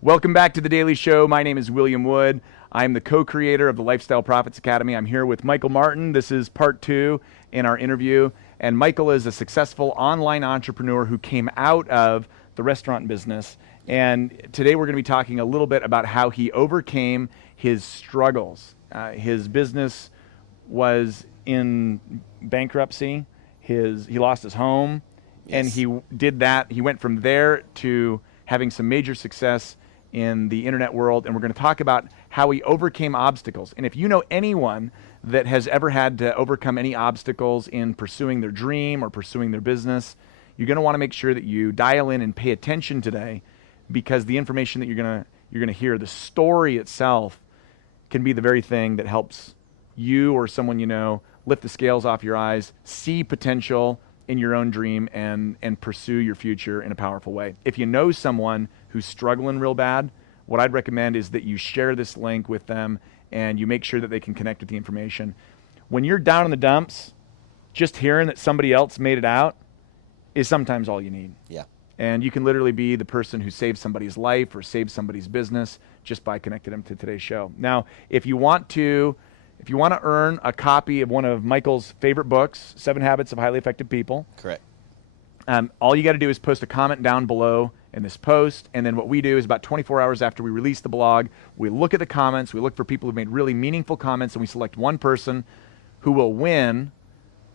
Welcome back to The Daily Show. My name is William Wood. I'm the co-creator of the Lifestyle Profits Academy. I'm here with Michael Martin. This is part 2 in our interview. And Michael is a successful online entrepreneur who came out of the restaurant business. And today we're going to be talking a little bit about how he overcame his struggles. His business was in bankruptcy. He lost his home. Yes. And he did that. He went from there to having some major success in the internet world, and we're going to talk about how he overcame obstacles. And if you know anyone that has ever had to overcome any obstacles in pursuing their dream or pursuing their business, you're going to want to make sure that you dial in and pay attention today, because the information that you're going to hear, the story itself, can be the very thing that helps you or someone you know lift the scales off your eyes, see potential in your own dream, and pursue your future in a powerful way. If you know someone who's struggling real bad, what I'd recommend is that you share this link with them and you make sure that they can connect with the information. When you're down in the dumps, just hearing that somebody else made it out is sometimes all you need. Yeah. And you can literally be the person who saved somebody's life or saved somebody's business just by connecting them to today's show. Now, if you want to earn a copy of one of Michael's favorite books, 7 Habits of Highly Effective People. Correct. All you got to do is post a comment down below in this post, and then what we do is about 24 hours after we release the blog, we look at the comments, we look for people who've made really meaningful comments, and we select one person who will win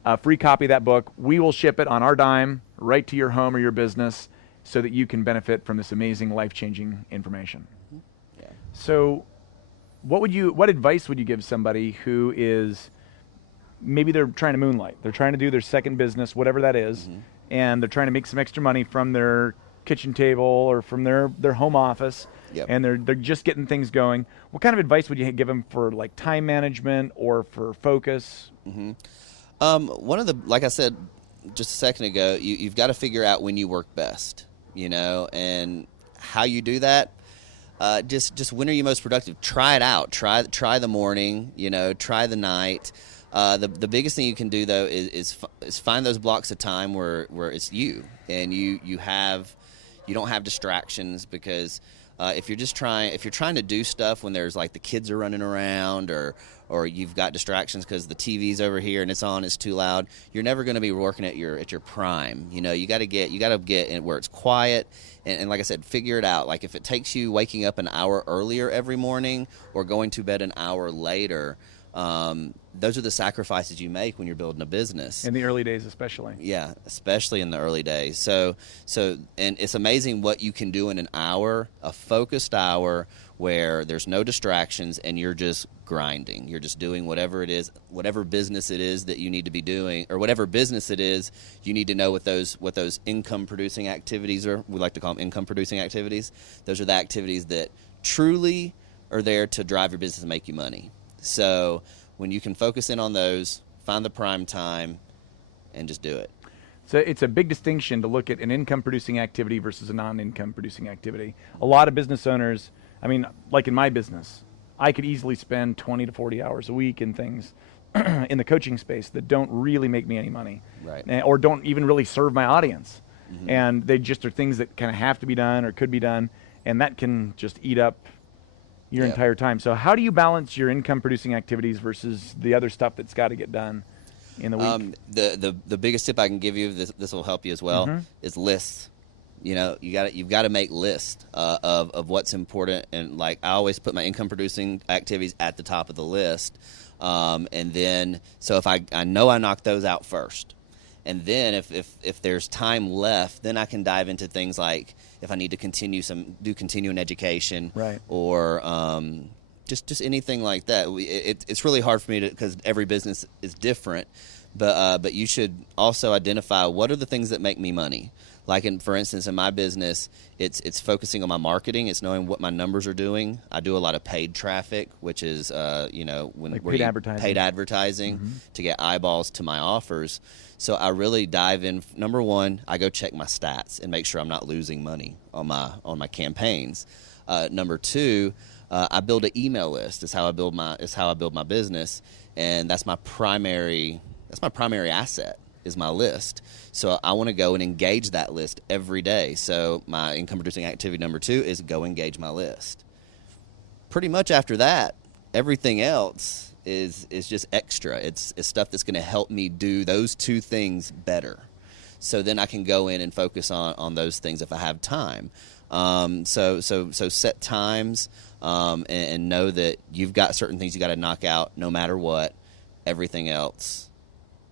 a free copy of that book. We will ship it on our dime right to your home or your business so that you can benefit from this amazing, life-changing information. Yeah. So what advice would you give somebody who is, maybe they're trying to moonlight, they're trying to do their second business, whatever that is, and they're trying to make some extra money from their kitchen table or from their home office, and they're just getting things going. What kind of advice would you give them for like time management or for focus? One of the, like I said just a second ago, you've got to figure out when you work best, and how you do that. Just when are you most productive? Try it out. Try the morning. Try the night. The biggest thing you can do though is find those blocks of time where it's you and you don't have distractions, because if you're trying to do stuff when there's like the kids are running around or you've got distractions because the TV's over here and it's too loud, you're never going to be working at your prime. You got to get in where it's quiet. And like I said, figure it out. Like if it takes you waking up an hour earlier every morning or going to bed an hour later, those are the sacrifices you make when you're building a business. In the early days especially. Yeah, especially in the early days. So and it's amazing what you can do in an hour, a focused hour where there's no distractions and you're just grinding. You're just doing whatever it is, whatever business it is that you need to be doing, or whatever business it is, you need to know what those income producing activities are. We like to call them income producing activities. Those are the activities that truly are there to drive your business and make you money. So when you can focus in on those, find the prime time, and just do it. So it's a big distinction to look at an income-producing activity versus a non-income-producing activity. A lot of business owners, like in my business, I could easily spend 20 to 40 hours a week in things in the coaching space that don't really make me any money, right? Or don't even really serve my audience. And they just are things that kind of have to be done or could be done, and that can just eat up your entire time. So how do you balance your income producing activities versus the other stuff that's got to get done in the week? The biggest tip I can give you, this will help you as well, is lists. You've got to make lists of what's important, and like I always put my income producing activities at the top of the list, and then so if I know I knock those out first, and then if there's time left, then I can dive into things like if I need to do continuing education, right, or just anything like that. It's really hard for me because every business is different, but you should also identify what are the things that make me money. Like for instance, in my business, it's focusing on my marketing. It's knowing what my numbers are doing. I do a lot of paid traffic, which is paid advertising to get eyeballs to my offers. So I really dive in. Number one, I go check my stats and make sure I'm not losing money on my campaigns. Number two, I build an email list. Is how I build my business, and that's my primary asset. is my list. So I want to go and engage that list every day. So my income producing activity number 2 is go engage my list. Pretty much after that, everything else is just extra. It's stuff that's going to help me do those 2 things better. So then I can go in and focus on those things if I have time. So set times and know that you've got certain things you got to knock out no matter what. Everything else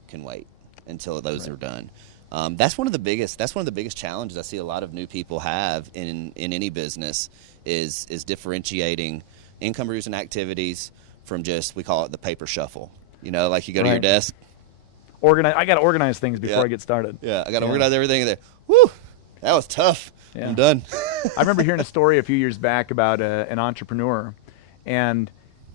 can wait until those are done. That's one of the biggest challenges I see a lot of new people have in any business is differentiating income producing activities from just, we call it the paper shuffle. Like you go to your desk. I got to organize things before I get started. Yeah, I got to organize everything in there. Woo, that was tough. Yeah. I'm done. I remember hearing a story a few years back about an entrepreneur, and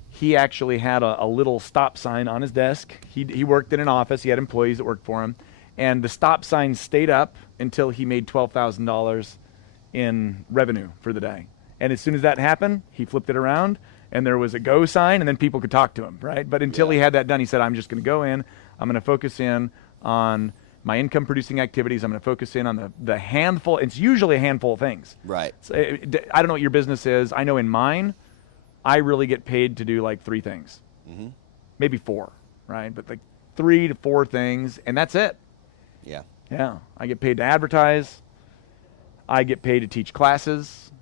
he actually had a little stop sign on his desk. He worked in an office. He had employees that worked for him, and the stop sign stayed up until he made $12,000 in revenue for the day. And as soon as that happened, he flipped it around, and there was a go sign, and then people could talk to him, right? But until he had that done, he said, I'm just going to go in. I'm going to focus in on my income-producing activities. I'm going to focus in on the handful. It's usually a handful of things. Right. So I don't know what your business is. I know in mine, I really get paid to do like 3 things, maybe 4, right? But like 3 to 4 things, and that's it. Yeah. Yeah. I get paid to advertise. I get paid to teach classes.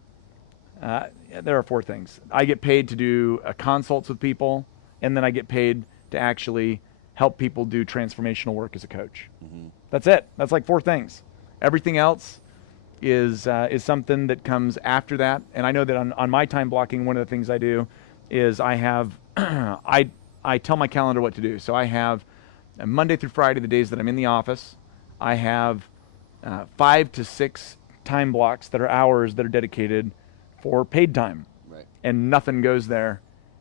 There are 4 things. I get paid to do consults with people, and then I get paid to actually help people do transformational work as a coach. That's it. That's like 4 things. Everything else is something that comes after that. And I know that on my time blocking, one of the things I do is I have I tell my calendar what to do. So I have Monday through Friday, the days that I'm in the office, I have 5 to 6 time blocks that are hours that are dedicated for paid time. Right. And nothing goes there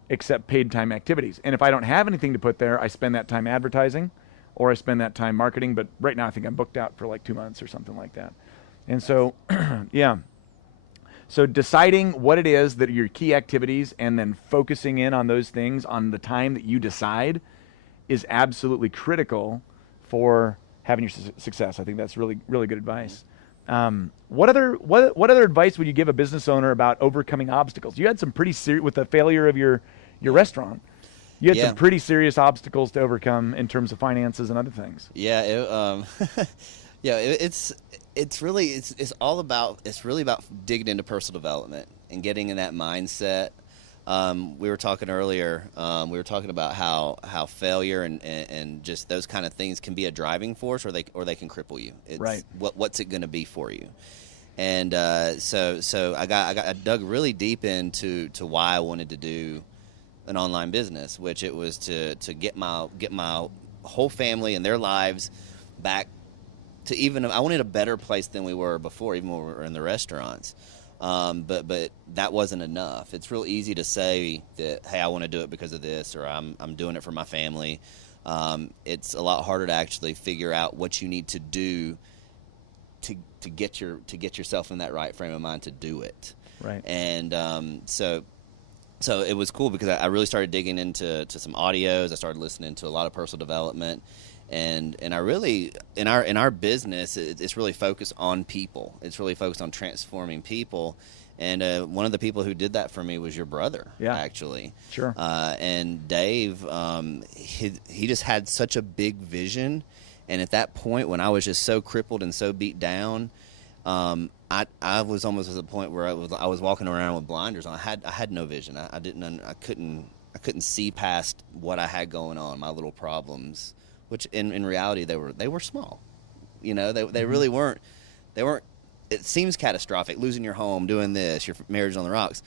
except paid time activities. And if I don't have anything to put there, I spend that time advertising or I spend that time marketing. But right now I think I'm booked out for like 2 months or something like that. And so, yeah. So deciding what it is that are your key activities and then focusing in on those things on the time that you decide is absolutely critical for having your success. I think that's really, really good advice. What other advice would you give a business owner about overcoming obstacles? You had some pretty serious, with the failure of your restaurant, you had some pretty serious obstacles to overcome in terms of finances and other things. Yeah. It's really about digging into personal development and getting in that mindset. We were talking earlier. We were talking about how failure and just those kind of things can be a driving force, or they can cripple you. It's right. What's it going to be for you? And so I dug really deep into why I wanted to do an online business, which it was to get my whole family and their lives back to even. I wanted a better place than we were before, even when we were in the restaurants. But that wasn't enough. It's real easy to say that, hey, I want to do it because of this, or I'm doing it for my family. It's a lot harder to actually figure out what you need to do to get yourself in that right frame of mind to do it. Right. And so it was cool because I really started digging into some audios. I started listening to a lot of personal development. And I really, in our business, it's really focused on people. It's really focused on transforming people. And one of the people who did that for me was your brother, actually. Sure. And Dave, he just had such a big vision. And at that point, when I was just so crippled and so beat down, I was almost at the point where I was walking around with blinders on. I had no vision. I couldn't see past what I had going on, my little problems. Which in reality they were small, they really weren't. They weren't. It seems catastrophic, losing your home, doing this, your marriage on the rocks,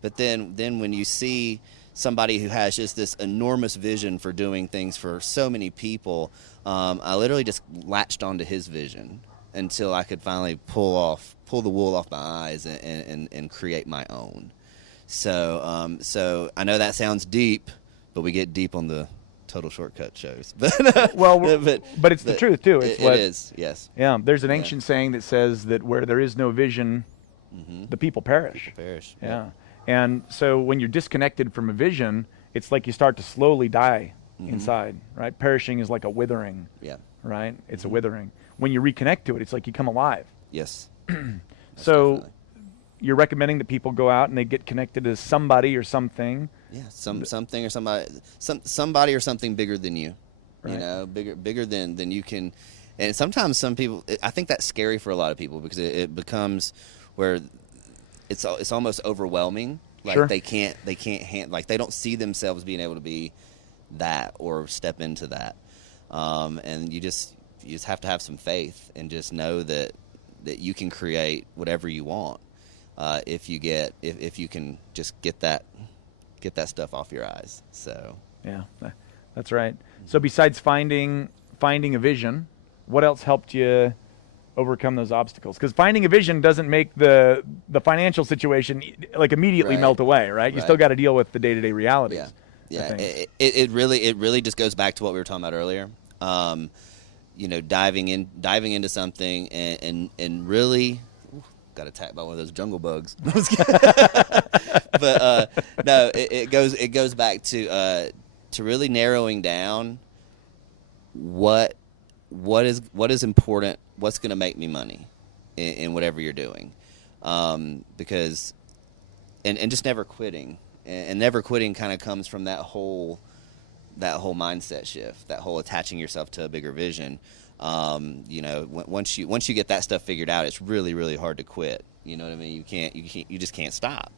but then when you see somebody who has just this enormous vision for doing things for so many people, I literally just latched onto his vision until I could finally pull the wool off my eyes and create my own. So I know that sounds deep, but we get deep on the Total Shortcut shows. But it's the truth too. It is, yes. Yeah, there's an ancient saying that says that where there is no vision, the people perish. Yeah. And so when you're disconnected from a vision, it's like you start to slowly die inside, right? Perishing is like a withering. Yeah. right? It's a withering. When you reconnect to it, it's like you come alive. Yes. So Definitely. you're recommending that people go out and they get connected to somebody or something. Yeah, something or somebody or something bigger than you. Right. You know, bigger than you can. And sometimes some people, I think that's scary for a lot of people because it becomes where it's almost overwhelming. Like Sure. they can't like they don't see themselves being able to be that or step into that. And you just have to have some faith and just know that you can create whatever you want if you can just get that stuff off your eyes. So Yeah, that's right. So besides finding a vision, what else helped you overcome those obstacles? Because finding a vision doesn't make the financial situation like immediately Right. mete away, right? You Right. still got to deal with the day-to-day realities. yeah, of yeah. things. It really just goes back to what we were talking about earlier. Diving into something and really got attacked by one of those jungle bugs. But no, it goes back to really narrowing down what is important, what's going to make me money in whatever you're doing, because and just never quitting, and never quitting kind of comes from that whole mindset shift, that whole attaching yourself to a bigger vision. Once you get that stuff figured out, it's really, really hard to quit. You know what I mean? You just can't stop.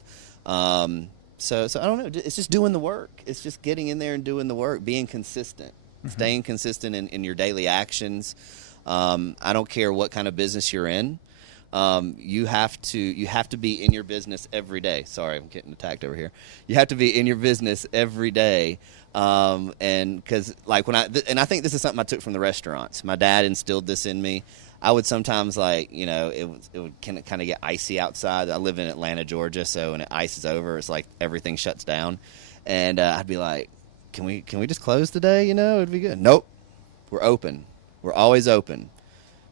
So I don't know. It's just doing the work. It's just getting in there and doing the work, being consistent, staying consistent in your daily actions. I don't care what kind of business you're in. You have to be in your business every day. Sorry, I'm getting attacked over here. You have to be in your business every day. And because like I think this is something I took from the restaurants. My dad instilled this in me. I would sometimes it would kind of get icy outside. I live in Atlanta, Georgia, so when it ices over, it's like everything shuts down. And I'd be like, can we just close today? It'd be good. Nope, we're open. We're always open.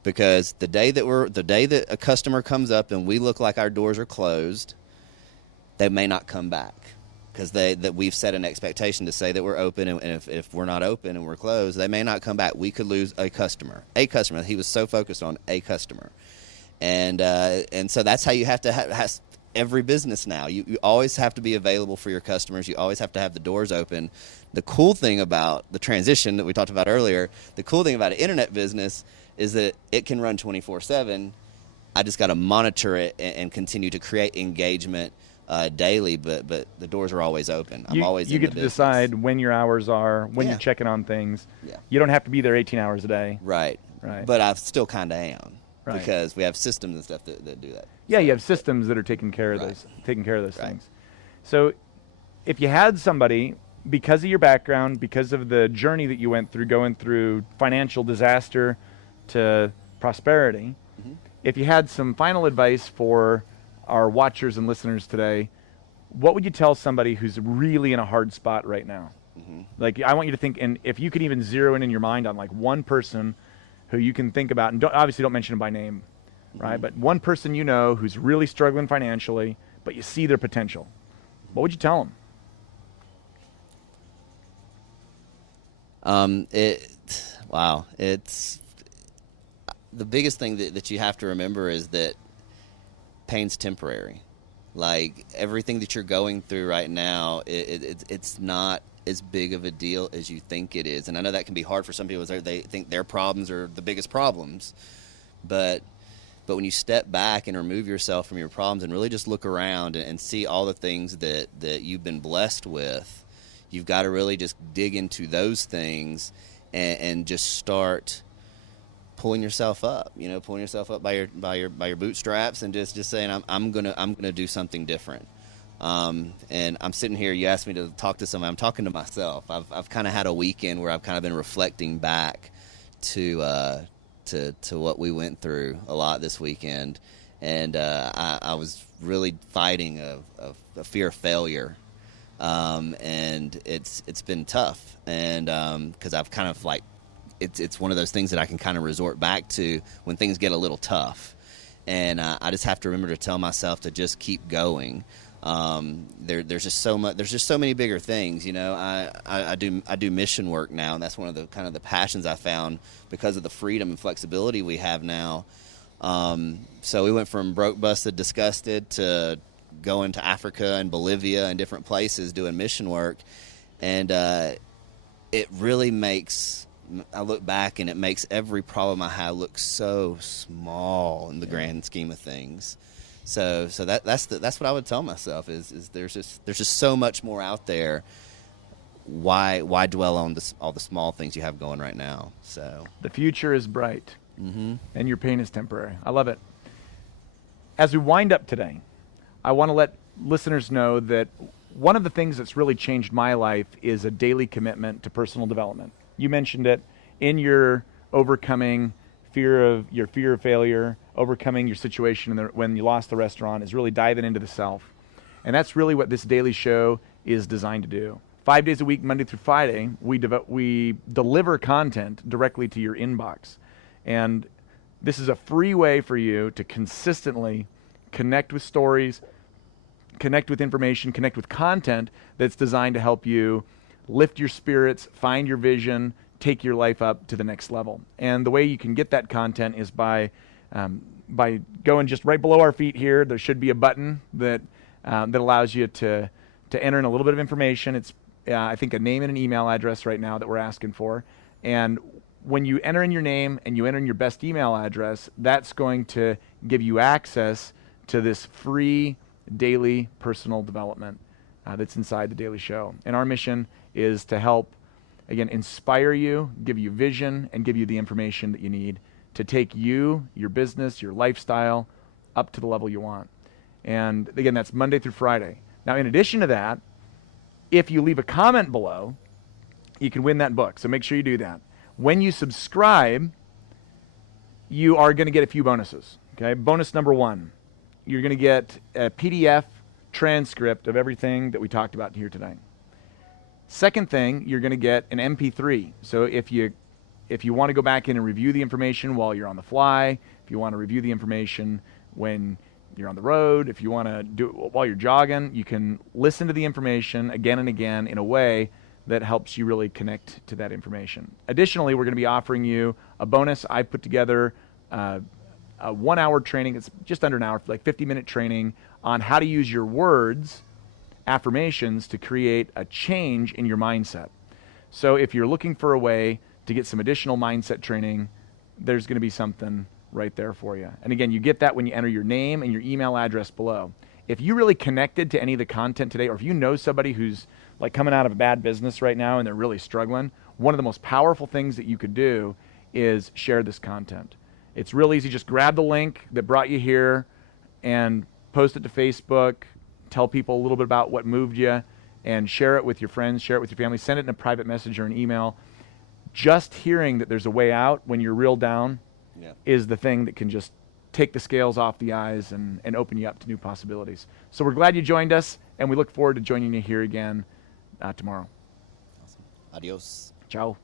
Because the day that a customer comes up and we look like our doors are closed, they may not come back because that we've set an expectation to say that we're open, and if we're not open and we're closed, they may not come back. We could lose a customer. He was so focused on a customer, and so that's how you have to have every business now. You always have to be available for your customers. You always have to have the doors open. The cool thing about the transition that we talked about earlier, the cool thing about an internet business is that it can run 24/7. I just got to monitor it and continue to create engagement daily, but the doors are always open. I'm always you in get the to business. decide when your hours are, when Yeah. you're checking on things. Yeah. You don't have to be there 18 hours a day. Right. Right. But I still kind of am. Right. Because we have systems and stuff that do that. Yeah, you have systems that are taking care of Right. those Right. things. So if you had somebody, because of your background, because of the journey that you went through, going through financial disaster to prosperity, if you had some final advice for our watchers and listeners today, what would you tell somebody who's really in a hard spot right now? Like, I want you to think, and if you could even zero in your mind on like one person who you can think about, and obviously don't mention them by name, right? But one person you know who's really struggling financially, but you see their potential. What would you tell them? It's the biggest thing that you have to remember is that pain's temporary. Like everything that you're going through right now, it's not as big of a deal as you think it is. And I know that can be hard for some people. They think their problems are the biggest problems, but when you step back and remove yourself from your problems and really just look around and see all the things that you've been blessed with, you've got to really just dig into those things and just start pulling yourself up. Pulling yourself up by your bootstraps and just saying, I'm gonna do something different. And I'm sitting here. You asked me to talk to somebody. I'm talking to myself. I've kind of had a weekend where I've kind of been reflecting back to what we went through a lot this weekend, and I was really fighting a fear of failure, and it's been tough, and because I've kind of like it's one of those things that I can kind of resort back to when things get a little tough, and I just have to remember to tell myself to just keep going. There's just so much. There's just so many bigger things. I do mission work now, and that's one of the kind of the passions I found because of the freedom and flexibility we have now. So we went from broke, busted, disgusted to going to Africa and Bolivia and different places doing mission work, and it really makes. I look back and it makes every problem I have look so small in the grand scheme of things. So that's what I would tell myself is there's just so much more out there. Why dwell on all the small things you have going right now? So the future is bright, and your pain is temporary. I love it. As we wind up today, I want to let listeners know that one of the things that's really changed my life is a daily commitment to personal development. You mentioned it in your overcoming fear of failure, overcoming your situation when you lost the restaurant, is really diving into the self. And that's really what this daily show is designed to do. 5 days a week, Monday through Friday, we deliver content directly to your inbox. And this is a free way for you to consistently connect with stories, connect with information, connect with content that's designed to help you lift your spirits, find your vision, take your life up to the next level. And the way you can get that content is by going just right below our feet here. There should be a button that allows you to enter in a little bit of information. It's I think a name and an email address right now that we're asking for. And when you enter in your name and you enter in your best email address, that's going to give you access to this free daily personal development that's inside the Daily Show. And our mission is to help, again, inspire you, give you vision, and give you the information that you need to take you, your business, your lifestyle up to the level you want. And again, that's Monday through Friday. Now, in addition to that, if you leave a comment below, you can win that book. So make sure you do that. When you subscribe, you are going to get a few bonuses. Okay, bonus number 1, you're going to get a PDF transcript of everything that we talked about here today. Second thing, you're going to get an MP3. So if you want to go back in and review the information while you're on the fly, if you want to review the information when you're on the road, if you want to do it while you're jogging, you can listen to the information again and again in a way that helps you really connect to that information. Additionally, we're going to be offering you a bonus. I put together a 1-hour training. It's just under an hour, like 50-minute training on how to use your words, affirmations, to create a change in your mindset. So if you're looking for a way to get some additional mindset training, there's going to be something right there for you. And again, you get that when you enter your name and your email address below. If you really connected to any of the content today, or if you know somebody who's like coming out of a bad business right now and they're really struggling, one of the most powerful things that you could do is share this content. It's real easy. Just grab the link that brought you here and post it to Facebook, tell people a little bit about what moved you, and share it with your friends, share it with your family, send it in a private message or an email. Just hearing that there's a way out when you're real down is the thing that can just take the scales off the eyes and open you up to new possibilities. So we're glad you joined us, and we look forward to joining you here again tomorrow. Awesome. Adios. Ciao.